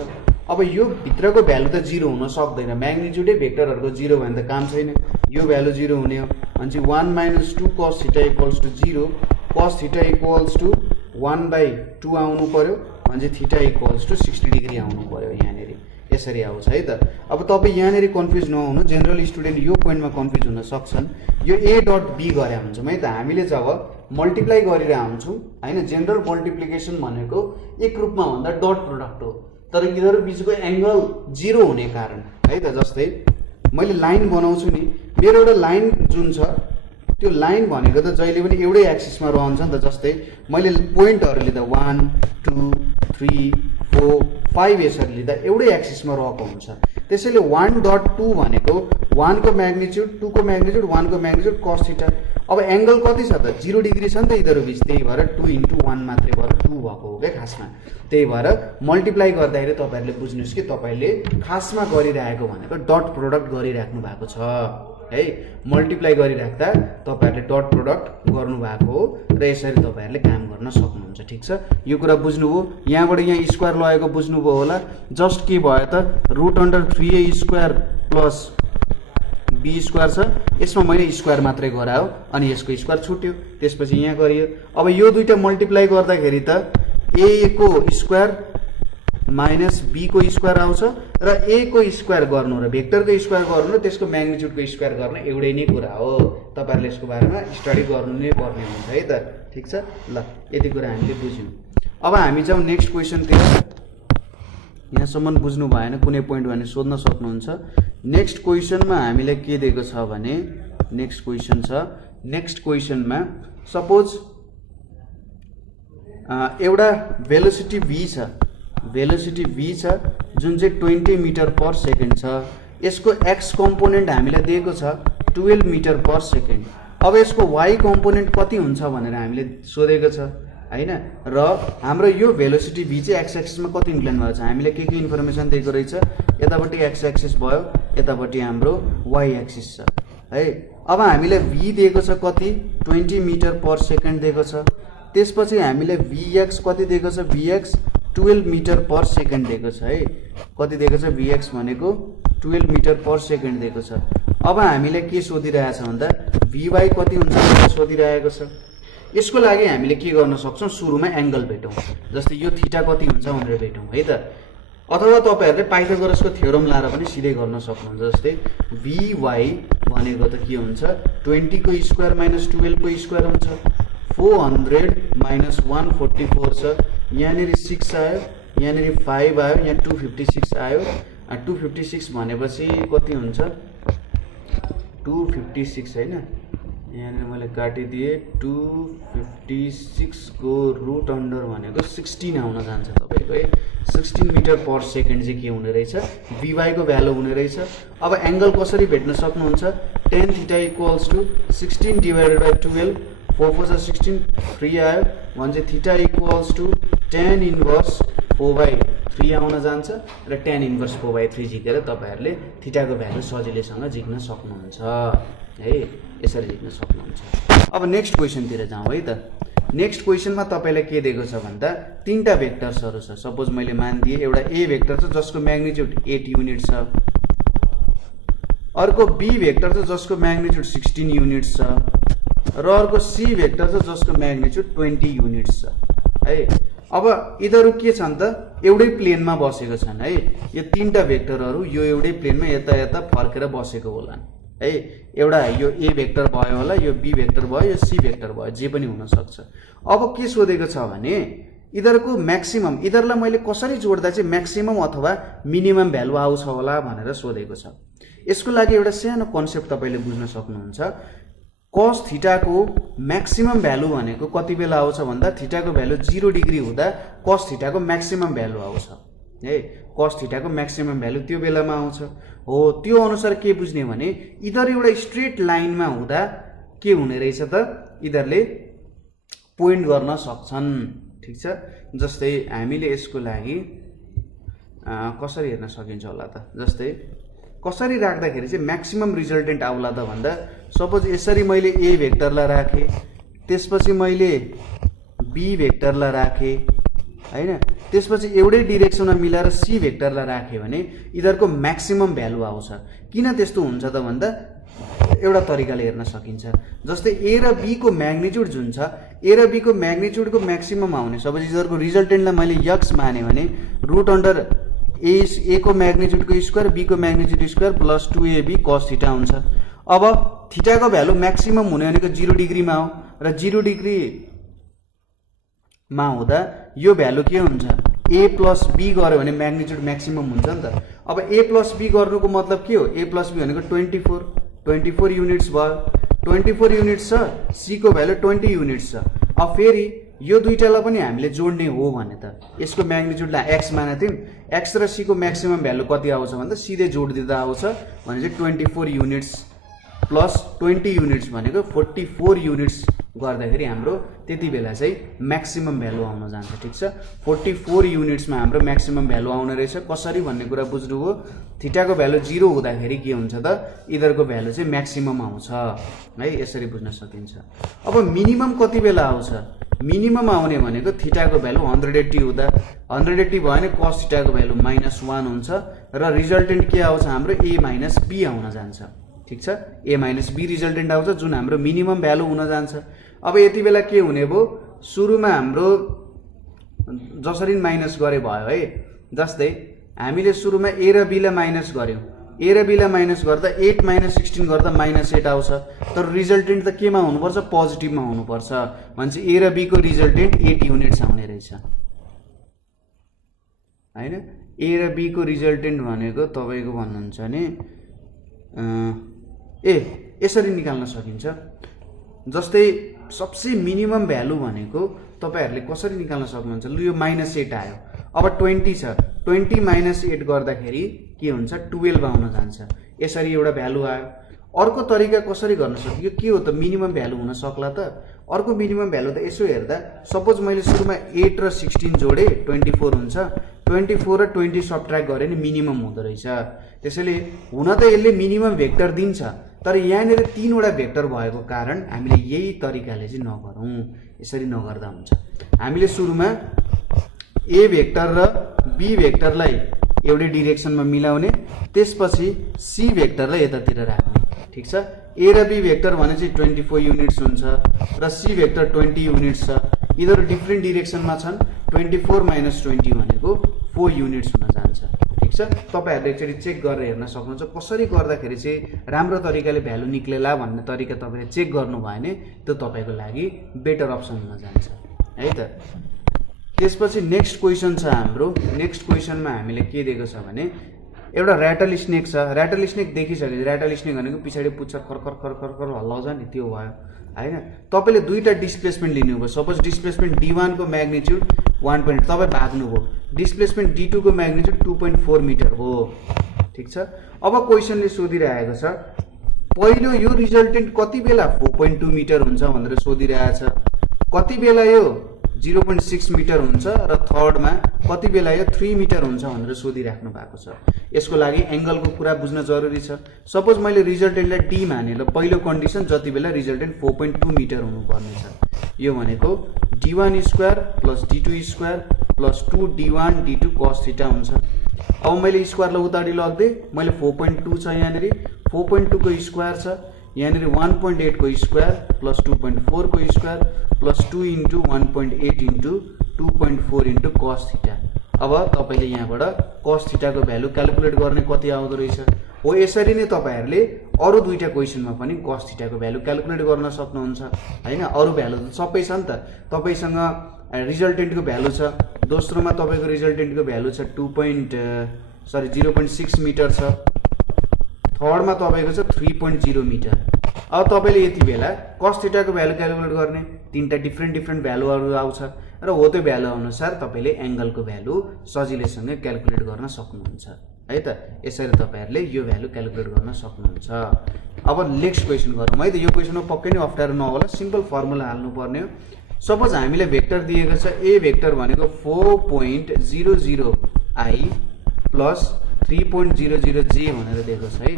अब यो भित्रको भ्यालु त 0 हुन सक्दैन, म्याग्निट्युडै भेक्टरहरुको 0 भने त काम छैन। यो भ्यालु 0 हुने हो अनि 1 minus 2 cos theta equals to 0, cos theta equals to 1/2 आउनु पर्यो अनि थीटा इक्वल्स टु 60 डिग्री आउनु पर्यो यहाँनेरि। यसरी आउँछ है त। अब तपाईँ यहाँनिर कन्फ्युज नहुनु, जेनरल स्टुडेन्ट यो पोइन्टमा कन्फ्युज हुन सक्छन्। यो ए डट बी गरे हुन्छौँ है त, हामीले जब मल्टिप्लाई गरेर हुन्छौँ होइन, जेनरल मल्टिप्लिकेसन भनेको एक रूपमा भन्दा डट प्रोडक्ट हो, तर यिनीहरू बिचको एङ्गल 0 हुने कारण है त। जस्तै मैले लाइन बनाउँछु नि, मेरो एउटा लाइन जुन छ त्यो लाइन भनेको त जहिले पनि एउटै एक्सिसमा रहन्छ नि त। जस्तै मैले पोइन्टहरू लिँदा 1 2 3 4 5 यसरी लिँदा एउटै एक्सिसमा रहेको हुन्छ। त्यसैले 1.2 भनेको 1 को म्याग्निट्युड, 2 को म्याग्निट्युड, 1 को म्याग्निट्युड cos थीटा। अब एङ्गल कति छ त 0 डिग्री छ नि त यिनीहरू बिच, त्यही भएर 2 × 1 मात्रै भएर 2 भएको हो क्या खासमा। त्यही भएर मल्टिप्लाई गर्दाखेरि तपाईँहरूले बुझ्नुहोस् कि तपाईँले खासमा गरिरहेको भनेको डट प्रोडक्ट गरिराख्नु भएको छ है। मल्टिप्लाई गरिराख्दा तपाईँहरूले डट प्रोडक्ट गर्नुभएको हो र यसरी तपाईँहरूले काम गर्न सक्नुहुन्छ। ठिक छ, यो कुरा बुझ्नुभयो। यहाँबाट यहाँ स्क्वायर लगेको बुझ्नुभयो होला। जस्ट के भयो त √3a² प्लस बी स्क्वायर छ, यसमा मैले स्क्वायर मात्रै गरायो अनि यसको स्क्वायर छुट्यो, त्यसपछि यहाँ गरियो। अब यो दुईटा मल्टिप्लाई गर्दाखेरि त ए को स्क्वायर माइनस बी को स्क्वायर आउँछ र ए को स्क्वायर गर्नु र भेक्टरको स्क्वायर गर्नु र त्यसको म्याग्निट्युडको स्क्वायर गर्नु एउटै नै कुरा हो। तपाईँहरूले यसको बारेमा स्टडी गर्नु नै पर्ने हुन्छ है त। ठिक छ, ल यति कुरा हामीले बुझ्यौँ। अब हामी जाउँ नेक्स्ट क्वेसनतिर। यहाँसम्म बुझ्नु भएन कुनै पोइन्ट भने सोध्न सक्नुहुन्छ। नेक्स्ट क्वेसनमा हामीले के दिएको छ भने, नेक्स्ट क्वेसन छ, नेक्स्ट क्वेसनमा सपोज एउटा भेलोसिटी v छ, भेलोसिटी v छ जुन चाहिँ 20 मिटर पर सेकेन्ड छ। यसको x कम्पोनेन्ट हामीलाई दिएको छ 12 मिटर पर सेकेन्ड। अब यसको y कम्पोनेन्ट कति हुन्छ भनेर हामीले सोधेको छ हैन। र हाम्रो यो भेलोसिटी v चाहिँ x एक्सिसमा कति इन्क्लाइन भएको छ, हामीले के इन्फर्मेसन दिएको रहेछ, यतापट्टि x एक्सिस भयो, यतापट्टि हाम्रो y एक्सिस छ है। अब हामीले v दिएको छ कति 20 मिटर पर सेकेन्ड दिएको छ। त्यसपछि हामीले vx कति दिएको छ, vx 12 मिटर पर सेकेन्ड दिएको छ है। कति दिएको छ, vx भनेको 12 मिटर पर सेकेन्ड दिएको छ। अब हामीले के सोधिरहेछ भन्दा vy कति हुन्छ भनेर सोधिरहेको छ। यसको लागि हामीले के गर्न सक्छौँ, सुरुमा एङ्गल भेटौँ। जस्तै यो थीटा कति हुन्छ भनेर भेटौँ है त। अथवा तपाईँहरूले पाइथागोरसको थ्योरम लाएर पनि सिधै गर्न सक्नुहुन्छ। जस्तै vy भनेको त के हुन्छ 20 को स्क्वायर माइनस 12 को स्क्वायर हुन्छ, 400 माइनस 144 छ, यहाँनिर 6 आयो, यहाँनिर 5 आयो, यहाँ 256 आयो। 256 भनेपछि कति हुन्छ 256 होइन, यहाँनिर मैले काटिदिएँ। 256 को रुट अन्डर भनेको 16 आउन जान्छ तपाईँको है। 16 मिटर पर सेकेन्ड चाहिँ के हुने रहेछ, vy को भ्यालु हुने रहेछ। अब एङ्गल कसरी भेट्न सक्नुहुन्छ, tan theta equals to 16 divided by 12, 4 4 16 3 आयो भने चाहिँ theta equals to tan inverse 4/3 आउन जान्छ र tan इन्भर्स 4/3 झिकेर तपाईँहरूले थीटाको भ्यालु सजिलैसँग झिक्न सक्नुहुन्छ है। यसरी झिक्न सक्नुहुन्छ। अब नेक्स्ट क्वेसनतिर जाउँ है त। नेक्स्ट क्वेसनमा तपाईँलाई के दिएको छ भन्दा तीनटा भेक्टर्सहरू छ। सपोज मैले मानिदिएँ एउटा ए भेक्टर छ जसको म्याग्निट्युड 8 युनिट छ, अर्को बी भेक्टर छ जसको म्याग्निट्युड 16 युनिट्स छ, र अर्को सी भेक्टर छ जसको म्याग्निट्युड 20 युनिट्स छ है। अब यिनीहरू के छन् त एउटै प्लेनमा बसेको छन् है। यो तीनटा भेक्टरहरू यो एउटै प्लेनमा यता यता फर्केर बसेको होला है। एउटा यो ए भेक्टर भयो होला, यो बी भेक्टर भयो, यो सी भेक्टर भयो, जे पनि हुन सक्छ। अब के सोधेको छ भने यिनीहरूको म्याक्सिमम, यिनीहरूलाई मैले कसरी जोड्दा चाहिँ म्याक्सिमम अथवा मिनिमम भ्यालु आउँछ होला भनेर सोधेको छ। यसको लागि एउटा सानो कन्सेप्ट तपाईँले बुझ्न सक्नुहुन्छ। cos थीटाको म्याक्सिमम भ्यालु भनेको कति बेला आउँछ भन्दा थीटाको भ्यालु 0 डिग्री हुँदा cos थीटाको म्याक्सिमम भ्यालु आउँछ है। cos थीटाको म्याक्सिमम भ्यालु त्यो बेलामा आउँछ हो। त्यो अनुसार के बुझ्ने भने यिनीहरू एउटा स्ट्रेट लाइनमा हुँदा के हुने रहेछ त, यिनीहरूले पोइन्ट गर्न सक्छन्। ठिक छ, जस्तै हामीले यसको लागि कसरी हेर्न सकिन्छ होला त, जस्तै कसरी राख्दाखेरि चाहिँ म्याक्सिमम रिजल्टेन्ट आउला त भन्दा सपोज यसरी मैले ए भेक्टरलाई राखेँ, त्यसपछि मैले बी भेक्टरलाई राखेँ हैन, त्यसपछि एउटै डिरेक्सनमा मिलाएर सी भेक्टरलाई राखेँ भने यिनीहरूको म्याक्सिमम भ्यालु आउँछ। किन त्यस्तो हुन्छ त भन्दा एउटा तरिकाले हेर्न सकिन्छ। जस्तै ए र बी को म्याग्निट्युड जुन छ, ए र बी को म्याग्निट्युडको म्याक्सिमम आउने, सपोज यिनीहरूको रिजल्टेन्टलाई मैले यक्स माने भने रुट अन्डर ए को म्याग्निट्युडको स्क्वायर बी को magnitude square plus 2ab cos theta हुन्छ। अब थीटाको भ्यालु म्याक्सिमम हुने भनेको 0 डिग्रीमा हो र 0 डिग्रीमा हुँदा यो भ्यालु के हुन्छ a प्लस b गर्यो भने म्याग्निट्युड म्याक्सिमम हुन्छ नि त। अब a प्लस b गर्नुको मतलब के हो a प्लस b भनेको 24 युनिट्स भयो 24 युनिट्स छ c को भ्यालु 20 युनिट्स छ। अब फेरि यो दुईटालाई पनि हामीले जोड्ने हो भने त यसको म्याग्निट्युडलाई x माने थियौं x र c को म्याक्सिमम भ्यालु कति आउँछ भन्दा सिधै जोडिदिँदा आउँछ भने चाहिँ 24 युनिट्स प्लस 20 युनिट्स भनेको 44 युनिट्स गर्दाखेरि हाम्रो त्यति बेला चाहिँ म्याक्सिमम भ्यालु आउन जान्छ। ठीक छ 44 युनिट्समा हाम्रो म्याक्सिमम भ्यालु आउने रहेछ। कसरी भन्ने कुरा बुझ्नुभयो थीटाको भ्यालु 0 हुँदाखेरि के हुन्छ त इधरको भ्यालु चाहिँ म्याक्सिमम आउँछ है यसरी बुझ्न सकिन्छ। अब मिनिमम कति बेला आउँछ मिनिमम आउने भनेको थीटाको भ्यालु 180 हुँदा 180 भयो भने cos थीटाको भ्यालु -1 हुन्छ र रिजल्टेन्ट के आउँछ हाम्रो a - b आउन जान्छ। ठीक छ a - b रिजल्टेन्ट आउँछ जुन हाम्रो मिनिमम भ्यालु हुन जान्छ। अब यति बेला के हुने भयो सुरुमा हाम्रो जसरी माइनस गरे भयो है जस्तै हामीले सुरुमा a र b लाई माइनस गर्यौं a र b लाई माइनस गर्दा 8 - 16 गर्दा -8 आउँछ तर रिजल्टेन्ट त केमा हुनुपर्छ पोजिटिभमा हुनुपर्छ भन्छ a र b को रिजल्टेन्ट 8 युनिट्स आउने रहेछ हैन। a र b को रिजल्टेन्ट भनेको तपाईको भन्नुहुन्छ नि यसरी निकाल्न सकिन्छ। जस्तै सबसे मिनिमम भ्यालु भनेको तपाईहरुले कसरी निकाल्न सक्नुहुन्छ लु यो -8 आयो अब 20 छ 20 - 8 गर्दाखेरि के हुन्छ 12 आउन जान्छ यसरी एउटा भ्यालु आयो। अर्को तरिका कसरी गर्न सकियो के हो त मिनिमम भ्यालु हुन सक्ला त अर्को मिनिमम भ्यालु त यसो हेर्दा सपोज मैले सुरुमा 8 र 16 जोडे 24 हुन्छ 24 र 20 सबट्र्याक्ट गरे नि मिनिमम हुँदो रहेछ। त्यसैले हुन त यसले मिनिमम भेक्टर दिन्छ तर यहाँनिर 3 वटा भेक्टर भएको कारण हामीले यही तरिकाले चाहिँ नगरौं यसरी नगर्दा हुन्छ। हामीले सुरुमा a भेक्टर र b भेक्टरलाई एउटै डाइरेक्सनमा मिलाउने त्यसपछि c भेक्टरलाई यतातिर राख्ने। ठीक छ a र b भेक्टर भने चाहिँ 24 युनिट्स हुन्छ र c भेक्टर 20 युनिट्स छ यिनीहरु डिफरेन्ट डाइरेक्सनमा छन् 24 - 20 भनेको 4 युनिट्स हुन जान्छ। ठीक छ तपाईहरुले एकचोटी चेक गरेर हेर्न सक्नुहुन्छ कसरी गर्दाखेरि चाहिँ राम्रो तरिकाले भ्यालु निक्लेला भन्ने तरिका तपाईले चेक गर्नु भयो भने त्यो तपाईको लागि बेटर अप्सन हुन जान्छ है त। त्यसपछि नेक्स्ट क्वेशन छ हाम्रो नेक्स्ट क्वेशनमा हामीले के दिएको छ भने एउटा र्याटल स्नेक छ र्याटल स्नेक देखिसकेपछि र्याटल स्नेक भनेको पछाडी पुच्छर खरखर खरखर खर हल्लाउँछ नि त्यो भयो हैन। तपाईले दुईटा डिस्प्लेसमेन्ट लिनुभयो सपोज डिस्प्लेसमेन्ट d1 को म्याग्निट्युड 1. तपाई भाग्नुभयो डिस्प्लेसमेन्ट d2 को म्याग्निट्युड 2.4 मिटर हो। ठीक छ अब क्वेशनले सोधिरहेको छ पहिलो यो रिजल्टेन्ट कति बेला 4.2 मिटर हुन्छ भनेर सोधिरहेछ कति बेला यो 0.6 मिटर हुन्छ र थर्डमा कति बेला यो 3 मिटर हुन्छ भनेर सोधिराख्नु भएको छ। यसको लागि एंगलको कुरा बुझ्न जरुरी छ। सपोज मैले रिजल्टेन्टलाई d माने ल पहिलो कन्डिसन जति बेला रिजल्टेन्ट 4.2 मिटर हुनुपर्ने छ यो भनेको d1 square plus d2 square plus 2d1 d2 cos theta हुन्छ। अब मैले स्क्वायरलाई उताडी लग्दै मैले 4.2 छ यहाँनेरि 4.2 को स्क्वायर छ यहाँनेरि 1.8 को स्क्वायर प्लस 2.4 को square plus 2 into 1.8 into 2.4 into cos theta. अब तपाईले यहाँबाट cos थीटा को भ्यालु क्याल्कुलेट गर्ने कति आउँदो रहेछ हो यसरी नै तपाईहरुले अरु दुईटा क्वेशनमा पनि cos थीटा को भ्यालु क्याल्कुलेट गर्न सक्नुहुन्छ हैन। अरु भ्यालु त सबै छ नि त तपाईसँग रिजल्टेन्ट को भ्यालु छ दोस्रोमा तपाईको रिजल्टेन्ट को भ्यालु छ 0.6 मिटर छ थर्डमा तपाईको छ 3.0 मिटर। अब तपाईले यति बेला cos थीटा को भ्यालु क्याल्कुलेट गर्ने तीनटा डिफरेन्ट भ्यालुहरु आउँछ र हो त्यो भ्यालु अनुसार तपाईले एंगलको भ्यालु सजिलैसँग क्याल्कुलेट गर्न सक्नुहुन्छ है त। यसरी तपाईहरुले यो भ्यालु क्याल्कुलेट गर्न सक्नुहुन्छ। अब नेक्स्ट क्वेशन गरौँ है त। यो क्वेशनमा पक्कै नै अप्ठ्यारो नहोला सिम्पल फर्मुला हाल्नु पर्ने हो। सपोज हामीले भेक्टर दिएको छ a भेक्टर भनेको 4.00i प्लस 3.00j भनेर दिएको छ है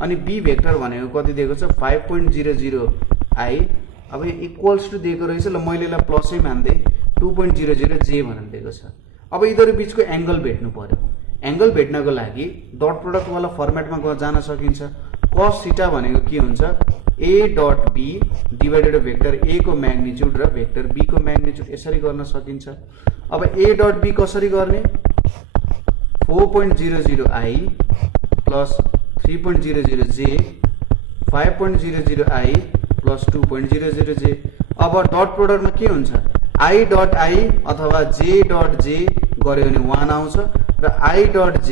अनि b भेक्टर भनेको कति दिएको छ 5.00i अब इक्वल्स टु दिएको रहेछ ल मैले ल प्लसै मान्दै 2.00j भनेर दिएको छ। अब यिनीहरु बीचको एंगल भेट्नु पर्यो एंगल भेट्नको लागि डट प्रोडक्ट वाला फर्मेटमा जान सकिन्छ। cos थीटा भनेको के हुन्छ a dot b divided vector a को म्याग्निट्युड र वेक्टर b को म्याग्निट्युड यसरी गर्न सकिन्छ। अब a डट b कसरी गर्ने 4.00i plus 3.00j 5.00i plus 2.00j। अब डट प्रोडक्टमा के हुन्छ, i डट i अथवा j डट j गर्यो भने 1 आउँछ र i डट j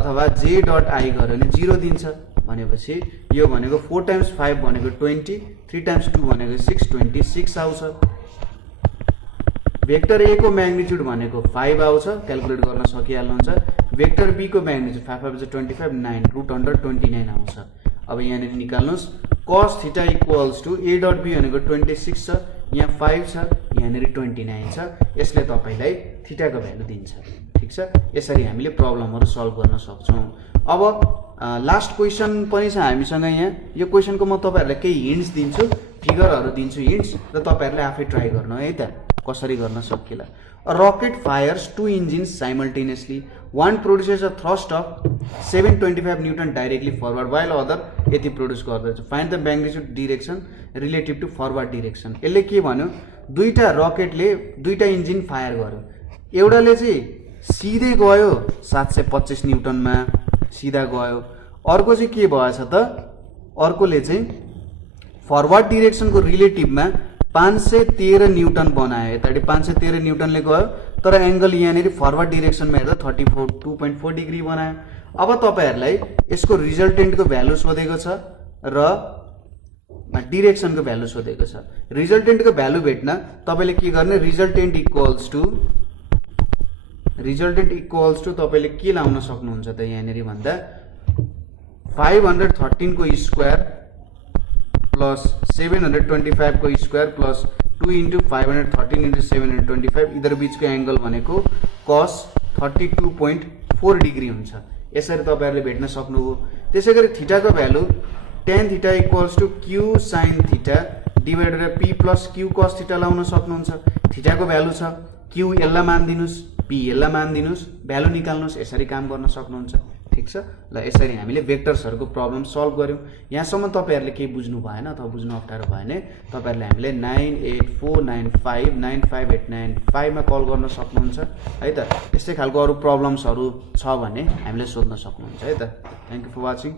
अथवा j डट i गर्यो भने 0 दिन्छ। भनेपछि यो भनेको 4 टाइम्स 5 भनेको 20, 3 टाइम्स 2 भनेको 6, 26 आउँछ। वेक्टर a को म्याग्निट्युड भनेको 5 आउँछ, क्याल्कुलेट गर्न सकिहाल्नुहुन्छ। वेक्टर b को म्याग्निट्युड 5 5 25 9 √129 आउँछ। अब यहाँनिर निकाल्नुस् cos theta equals to a dot b भनेको 26 छ, यहाँ 5 छ, यहाँनिर 29 छ। यसले तपाईलाई थीटाको भ्यालु दिन्छ। ठीक छ, यसरी हामीले प्रब्लमहरु सल्भ गर्न सक्छौं। अब लास्ट क्वेशन पनि छ हामीसँग यहाँ। यो क्वेशनको म तपाईहरुलाई केही हिन्ट्स दिन्छु, फिगरहरु दिन्छु हिन्ट्स, र तपाईहरुले आफै ट्राई गर्नु है त कसरी गर्न सकिला। A rocket fires 2 engines simultaneously. One produces a thrust of 725 Newton directly forward while other यति प्रोड्युस गर्दैछ। Find the magnitude direction relative to forward direction। यसले के भन्यो, दुईटा रकेटले दुईटा इन्जिन फायर गर्यो। एउटाले चाहिँ सिधै गयो 725 न्यूटनमा सिधा गयो, अर्को चाहिँ के भएछ त, अर्कोले चाहिँ फरवर्ड डिरेक्सनको रिलेटिभमा 513 न्यूटन बनायो। यताडी 513 न्यूटनले गयो, तर एंगल यहाँनिर फरवर्ड डिरेक्सनमा हेर्दा 2.4 डिग्री बनायो। अब तपाईहरुलाई यसको रिजल्टेन्टको भ्यालु सोधेको छ र डिरेक्सनको भ्यालु सोधेको छ। रिजल्टेन्टको भ्यालु भेट्न तपाईले के गर्ने, रिजल्टेन्ट इक्वल्स टु तपाईले के लाउन सक्नुहुन्छ त यहाँनिर भन्दा 513 को स्क्वायर प्लस 725 को स्क्वायर प्लस 2 into 513 into 725 इधर बीचको एंगल भनेको cos 32.4 डिग्री हुन्छ। यसरी तपाईहरुले भेट्न सक्नुभयो। त्यसैगरी थीटाको value tan theta equals to q sin theta divided by p plus q cos theta लाउन सक्नुहुन्छ। थीटाको भ्यालु छ, q यसलाई मान दिनुस्, p यसलाई मान दिनुस्, भ्यालु निकाल्नुस्, यसरी काम गर्न सक्नुहुन्छ। ठीक छ, ल यसरी हामीले भेक्टर्सहरुको प्रब्लम सल्भ गर्यौं। यहाँसम्म तपाईहरुले के बुझ्नु भएन अथवा बुझ्नु अप्ठ्यारो भयो भने तपाईहरुले हामीले 9849595895 मा कल गर्न सक्नुहुन्छ है त। यस्तै खालको अरु प्रब्लम्सहरु छ भने हामीले सोध्न सक्नुहुन्छ है त। Thank you for watching.